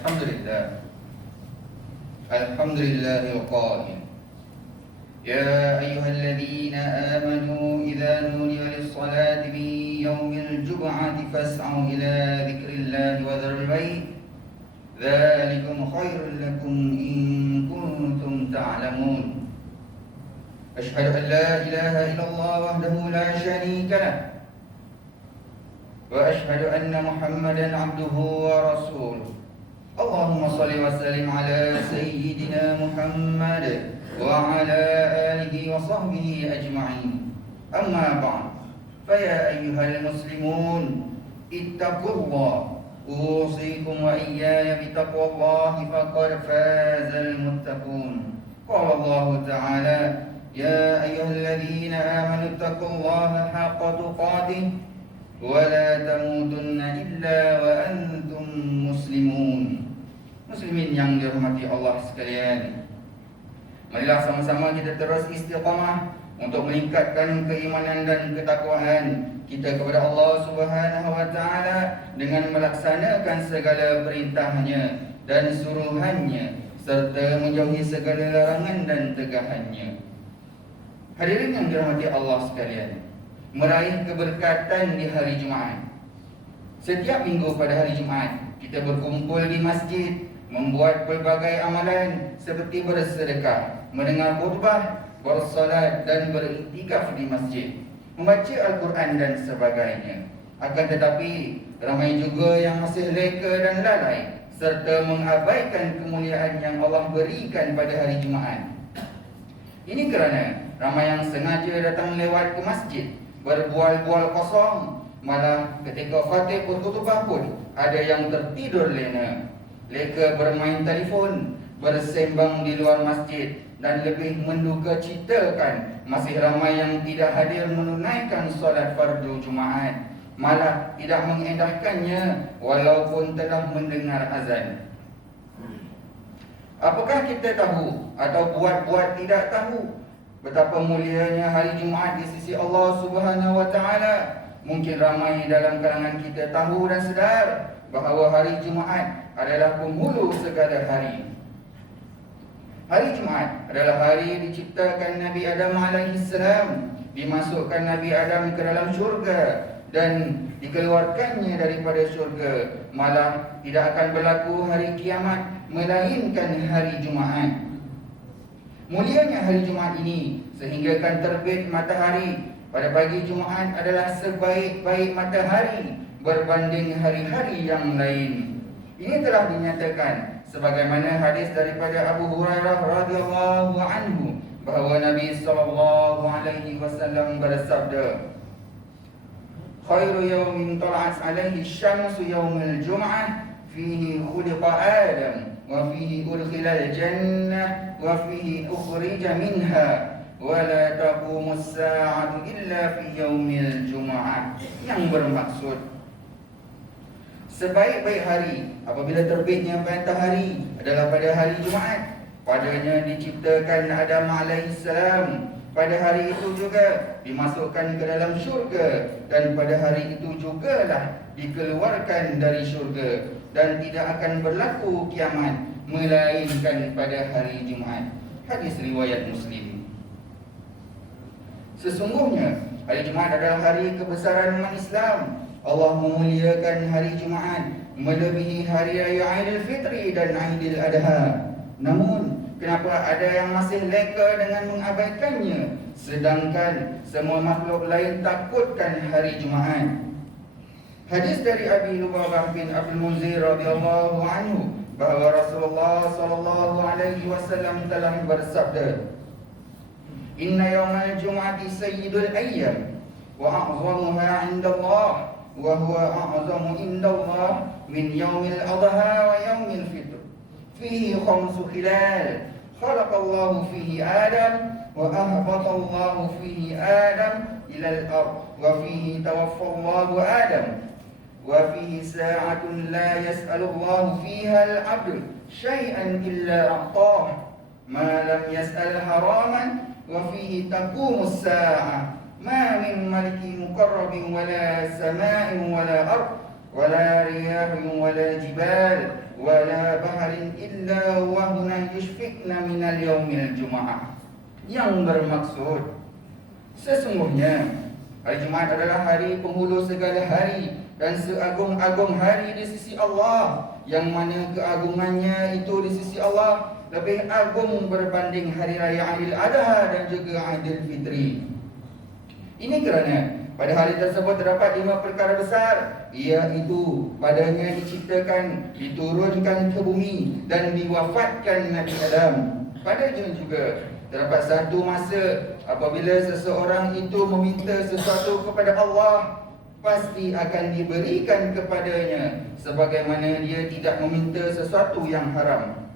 الحمد لله القائل يا أيها الذين آمنوا إذا نودي للصلاة من يوم الجمعة فاسعوا إلى ذكر الله وذروا البيع ذلكم خير لكم إن كنتم تعلمون أشهد أن لا إله إلا الله وحده لا شريك له وأشهد أن محمدا عبده ورسوله اللهم صل وسلم على سيدنا محمد وعلى آله وصحبه أجمعين أما بعد فيا أيها المسلمون اتقوا الله أوصيكم وإياي بتقوى الله فقد فاز المتقون قال الله تعالى يا أيها الذين آمنوا اتقوا الله حق تقاته ولا تموتن إلا وأنتم مسلمون. Muslimin yang dirahmati Allah sekalian, marilah sama-sama kita terus istiqamah untuk meningkatkan keimanan dan ketakwaan kita kepada Allah Subhanahu wa taala dengan melaksanakan segala perintahnya dan suruhannya serta menjauhi segala larangan dan tegahannya. Hadirin yang dirahmati Allah sekalian, meraih keberkatan di hari Jumaat. Setiap minggu pada hari Jumaat kita berkumpul di masjid, membuat pelbagai amalan seperti bersedekah, mendengar khutbah, bersolat dan beriktikaf di masjid, membaca Al-Quran dan sebagainya. Akan tetapi ramai juga yang masih leka dan lalai serta mengabaikan kemuliaan yang Allah berikan pada hari Jumaat. Ini kerana ramai yang sengaja datang lewat ke masjid berbual-bual kosong, malah ketika khatib berkhutbah pun ada yang tertidur lena, leka bermain telefon, bersembang di luar masjid, dan lebih menduga citakan masih ramai yang tidak hadir menunaikan solat fardu Jumaat, malah tidak mengendahkannya walaupun telah mendengar azan. Apakah kita tahu atau buat-buat tidak tahu betapa mulianya hari Jumaat di sisi Allah Subhanahu wa taala? Mungkin ramai dalam kalangan kita tahu dan sedar bahawa hari Jumaat adalah penghulu segala hari. Hari Jumaat adalah hari diciptakan Nabi Adam alaihissalam, dimasukkan Nabi Adam ke dalam syurga dan dikeluarkannya daripada syurga. Malah tidak akan berlaku hari kiamat melainkan hari Jumaat. Mulianya hari Jumaat ini sehinggakan terbit matahari pada pagi Jumaat adalah sebaik-baik matahari berbanding hari-hari yang lain. Ini telah dinyatakan sebagaimana hadis daripada Abu Hurairah radhiyallahu anhu bahawa Nabi sallallahu alaihi wasallam bersabda, "Khairu yawmin tala'at alaihi syamsu yaumul jum'ah fihi khuliqa Adam wa fihi udkhila al-jannah wa fihi ukhrija minha wa la taqumu as-sa'atu illa fi yaumil jum'ah." Yang bermaksud sebaik-baik hari apabila terbitnya matahari adalah pada hari Jumaat. Padanya diciptakan Adam alaihissalam. Pada hari itu juga dimasukkan ke dalam syurga, dan pada hari itu jugalah dikeluarkan dari syurga, dan tidak akan berlaku kiamat melainkan pada hari Jumaat. Hadis riwayat Muslim. Sesungguhnya hari Jumaat adalah hari kebesaran umat Islam. Allah memuliakan hari Jumaat melebihi hari raya Aidilfitri dan Aidil Adha. Namun kenapa ada yang masih leka dengan mengabaikannya, sedangkan semua makhluk lain takutkan hari Jumaat? Hadis dari Abi Lubabah bin Abdul Munzir radhiyallahu anhu bahawa Rasulullah sallallahu alaihi wasallam telah bersabda, "Inna yawmal jum'ati sayyidul ayyam wa a'zamuha 'inda Allah wa huwa a'zamu 'inda Allah min yaumil adha wa yaumil fitr. Fihi khamsu khilal. Khalaqallahu fihi Adam wa ahbatallahu fihi Adam ila al-ard wa fihi tawaffallahu Adam wa fihi sa'atun la yas'alullahu fiha al-'abd syai'an illa a'tah ma lam yas'al haraman wa fihi taqumu as-sa'ah ma min malikin muqarrabin wala sama'in wala ard wala riyah wala jibal wala baharin illa wahuna yushfiqna minal yaumil jum'ah. Yang bermaksud, sesungguhnya hari Jumaat adalah hari penghulu segala hari dan seagung-agung hari di sisi Allah, yang mana keagungannya itu di sisi Allah lebih agung berbanding hari raya Aidil Adha dan juga Aidil Fitri. Ini kerana pada hari tersebut terdapat 5 perkara besar, iaitu padanya diciptakan, diturunkan ke bumi dan diwafatkan Nabi Adam. Padanya juga terdapat satu masa apabila seseorang itu meminta sesuatu kepada Allah, pasti akan diberikan kepadanya, sebagaimana dia tidak meminta sesuatu yang haram.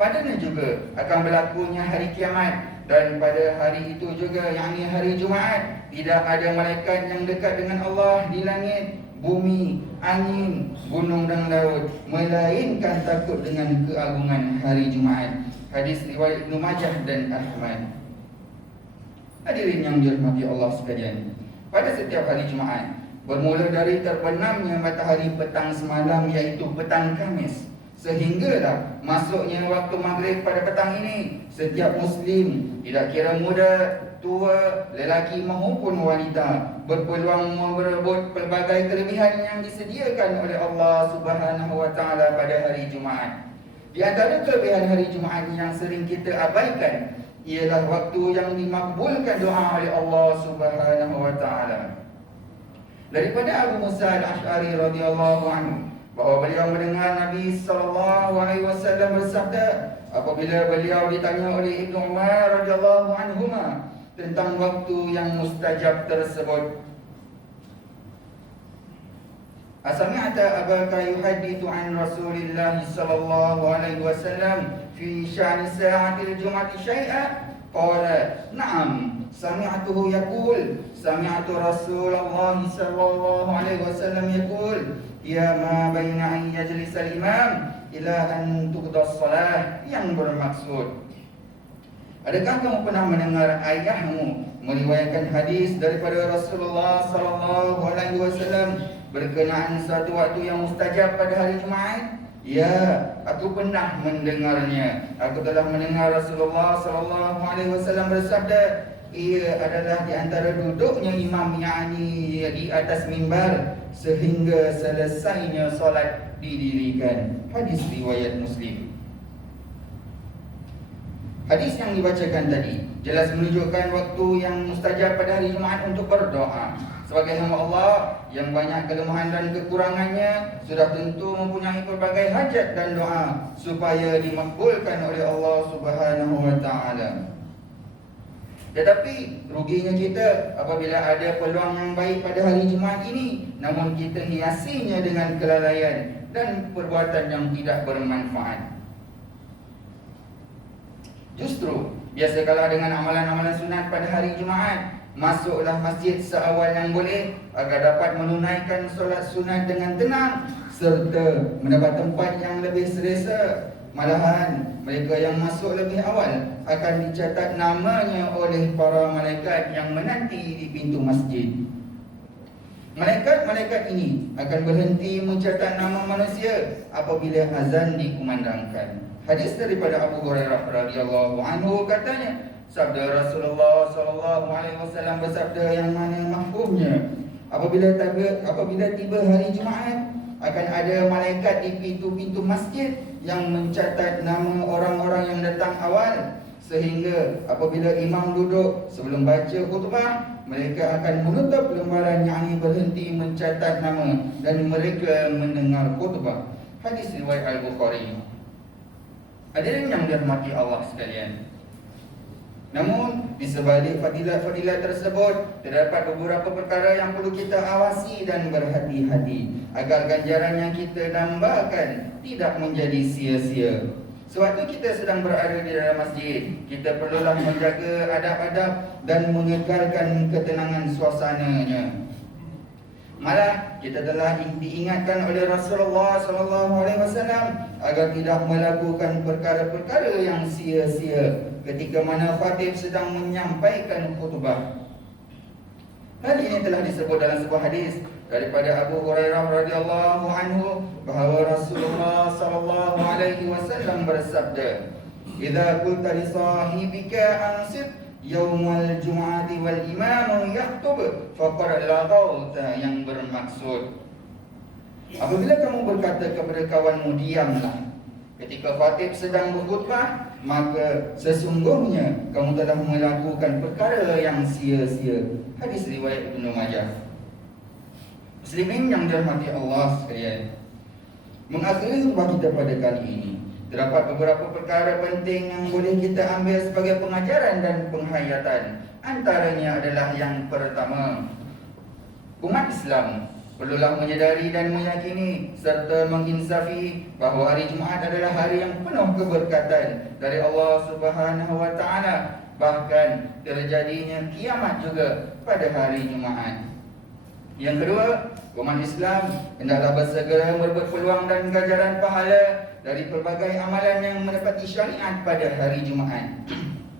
Padanya juga akan berlakunya hari kiamat, dan pada hari itu juga, yakni hari Jumaat, tidak ada malaikat yang dekat dengan Allah di langit, bumi, angin, gunung dan laut, melainkan takut dengan keagungan hari Jumaat. Hadis riwayat Ibnu Majah dan Ahmad. Hadirin yang dirahmati Allah sekalian, pada setiap hari Jumaat, bermula dari terbenamnya matahari petang semalam, iaitu petang Khamis, sehinggalah masuknya waktu maghrib pada petang ini, setiap Muslim, tidak kira muda, tua, lelaki maupun wanita, berpeluang merebut pelbagai kelebihan yang disediakan oleh Allah Subhanahu wa Ta'ala pada hari Jumaat. Di antara kelebihan hari Jumaat yang sering kita abaikan ialah waktu yang dimakbulkan doa oleh Allah Subhanahu wa Ta'ala. Daripada Abu Musa al-Ash'ari radhiyallahu anhu, bahawa beliau mendengar Nabi sallallahu alaihi wasallam bersabda apabila beliau ditanya oleh Ibnu Umar radhiyallahu anhuma tentang waktu yang mustajab tersebut. Asami'ta abaka yuhaddithu an Rasulillah sallallahu alaihi wasallam fi sya'ni sa'atil jum'ati syai'a? Qala na'am, sami'tuhu yaqul sami'tu Rasulullah sallallahu alaihi wasallam yaqul ya ma baina an yajlisa al-imam ila an tuqda as-salah, yang bermaksud, adakah kamu pernah mendengar ayahmu meriwayatkan hadis daripada Rasulullah sallallahu alaihi wasallam berkenaan suatu waktu yang mustajab pada hari Jumaat? Ya, aku pernah mendengarnya. Aku telah mendengar Rasulullah sallallahu alaihi wasallam bersabda, ia adalah di antara duduknya imam, yakni di atas mimbar, sehingga selesainya solat didirikan. Hadis riwayat Muslim. Hadis yang dibacakan tadi jelas menunjukkan waktu yang mustajab pada hari Jumaat untuk berdoa. Sebagai hamba Allah yang banyak kelemahan dan kekurangannya, sudah tentu mempunyai pelbagai hajat dan doa supaya dimakbulkan oleh Allah Subhanahu wa Ta'ala. Tetapi ruginya kita apabila ada peluang yang baik pada hari Jumaat ini, namun kita hiasinya dengan kelalaian dan perbuatan yang tidak bermanfaat. Justru biasa kalah dengan amalan-amalan sunat pada hari Jumaat. Masuklah masjid seawal yang boleh agar dapat menunaikan solat sunat dengan tenang serta mendapat tempat yang lebih selesa. Malahan mereka yang masuk lebih awal akan dicatat namanya oleh para malaikat yang menanti di pintu masjid. Malaikat-malaikat ini akan berhenti mencatat nama manusia apabila azan dikumandangkan. Hadis daripada Abu Hurairah radhiyallahu anhu katanya, sabda Rasulullah sallallahu alaihi wasallam bersabda yang mana mahfumnya, apabila tiba hari Jumaat, akan ada malaikat di pintu-pintu masjid yang mencatat nama orang-orang yang datang awal, sehingga apabila imam duduk sebelum baca khutbah, mereka akan menutup lembaran yang berhenti mencatat nama dan mereka mendengar khutbah. Hadis riwayat Al-Bukhari. Hadirin yang dirahmati Allah sekalian, namun di sebalik fadilat-fadilat tersebut terdapat beberapa perkara yang perlu kita awasi dan berhati-hati agar ganjaran yang kita dambakan tidak menjadi sia-sia. Sewaktu kita sedang berada di dalam masjid, kita perlulah menjaga adab-adab dan mengekalkan ketenangan suasananya. Malah kita telah diingatkan oleh Rasulullah SAW agar tidak melakukan perkara-perkara yang sia-sia ketika mana khatib sedang menyampaikan khutbah. Hal ini telah disebut dalam sebuah hadis daripada Abu Hurairah radhiyallahu anhu bahawa Rasulullah sallallahu alaihi wasallam bersabda, "Idza qulta li sahibika ansit yaumal jumu'ati wal imamu yaktub faqad laghawta," yang bermaksud, apabila kamu berkata kepada kawanmu, diamlah ketika khatib sedang berkhutbah, maka sesungguhnya kamu telah melakukan perkara yang sia-sia. Hadis riwayat Ibnu Majah. Muslimin yang dirahmati Allah sekalian, mengakhiri khutbah kita pada kali ini, terdapat beberapa perkara penting yang boleh kita ambil sebagai pengajaran dan penghayatan. Antaranya adalah yang pertama, umat Islam perlulah menyadari dan meyakini serta menginsafi bahawa hari Jumaat adalah hari yang penuh keberkatan dari Allah Subhanahu wa taala. Bahkan terjadinya kiamat juga pada hari Jumaat. Yang kedua, umat Islam hendaklah bersegera merebut peluang dan ganjaran pahala dari pelbagai amalan yang menepati syariat pada hari Jumaat.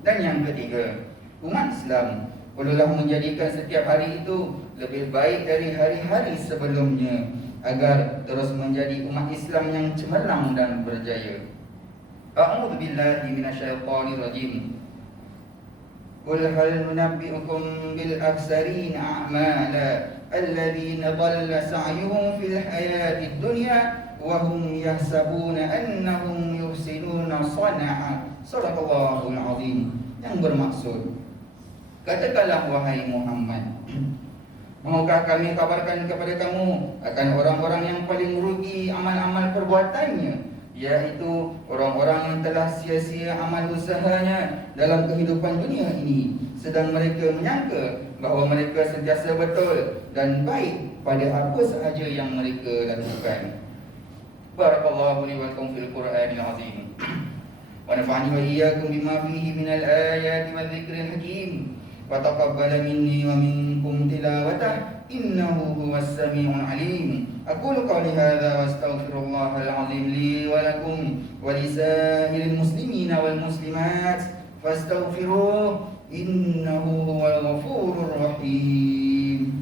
Dan yang ketiga, umat Islam perlulah menjadikan setiap hari itu lebih baik dari hari-hari sebelumnya agar terus menjadi umat Islam yang cemerlang dan berjaya. A'udzu billahi minasyaitonir rajim. Qul hal nunabbi'ukum bil aktsarin a'mala alladzina dhalla sa'yuhum fil hayatid dunya wa hum yahsabuna annahum yuhsinuna shana'a. Shadaqallahul azim. Yang bermaksud, katakanlah wahai Muhammad, maukah kami kabarkan kepada kamu akan orang-orang yang paling rugi amal-amal perbuatannya, yaitu orang-orang yang telah sia-sia amal usahanya dalam kehidupan dunia ini, sedang mereka menyangka bahawa mereka sentiasa betul dan baik pada apa sahaja yang mereka lakukan. Barakallahu li wa lakum fil Qur'anil azim. Wa nafa'ani wa iyyakum bima fihi minal ayati wal dzikril hakim. Wa taqabbal minni wa minkum tilawatah innahu huwas samiul alim. Aqulu qawli hadza wa astaghfirullahal azim li wa lakum wa lisa'iril muslimina wal muslimat fastaghfiruhu innahu huwal ghafurur rahim.